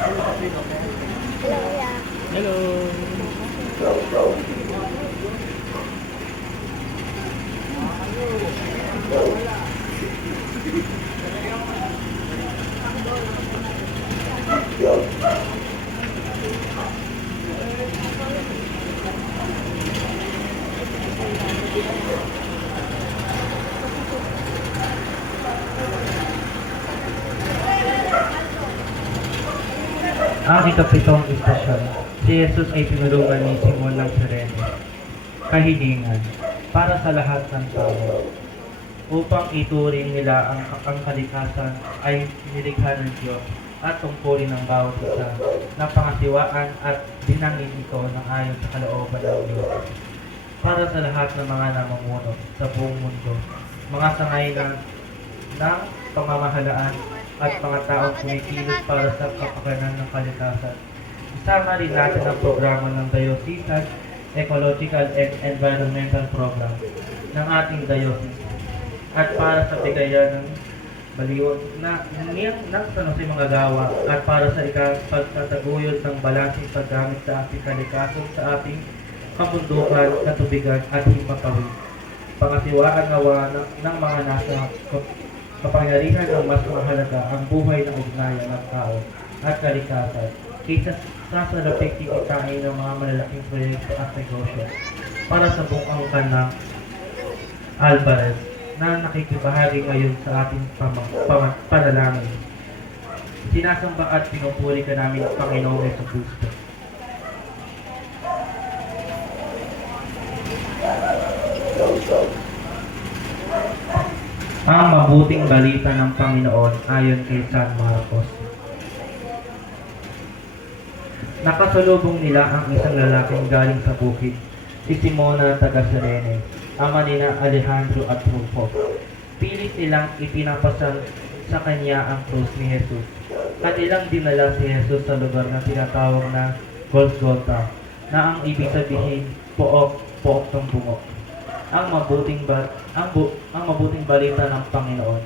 Hello. Ang ikapitong istasyon, si Jesus ay tinulungan ni Simon ng Sirene, kahilingan, para sa lahat ng tao, upang ituring nila ang kalikasan ay nilikha ng Diyos at tungkulin ng bawat isa na pangasiwaan at dinangin ito ng ayon sa kalooban ng Diyos. Para sa lahat ng mga namumuno sa buong mundo, mga sangay ng pamamahalaan at mga taong kumikilos para sa kapakanan ng kalikasan. Isama rin natin ang programa ng Diocesan Ecological and Environmental Program ng ating diocese at para sa bigayan ng baliwag na sa mga gawa at para sa pagtataguyod ng balansing paggamit sa ating kalikasan sa ating kabundukan, katubigan at himpapawid. Pangasiwaan nawa ng mga nasa kapangyarihan ang mas mahalaga ang buhay ng ugnayan ng tao at kalikasan kaysa sa salaping kikitain ng mga malalaking proyekto at negosyo. Para sa buong angkan ng Alvarez na nakikibahagi ngayon sa ating panalangin. Sinasamba at pinupuri ka namin Panginoong Jesucristo. Ang mabuting balita ng Panginoon ayon kay San Marcos. Nakasalubong nila ang isang lalaking galing sa bukid, si Simona taga Sirene, ama nina Alejandro at Rufo. Pilit nilang ipinapasal sa kanya ang krus ni Jesus. Kanilang dinala si Jesus sa lugar na tinatawag na Golgotha, na ang ibig sabihin pook ng bungo. Ang mabuting balita ng Panginoon.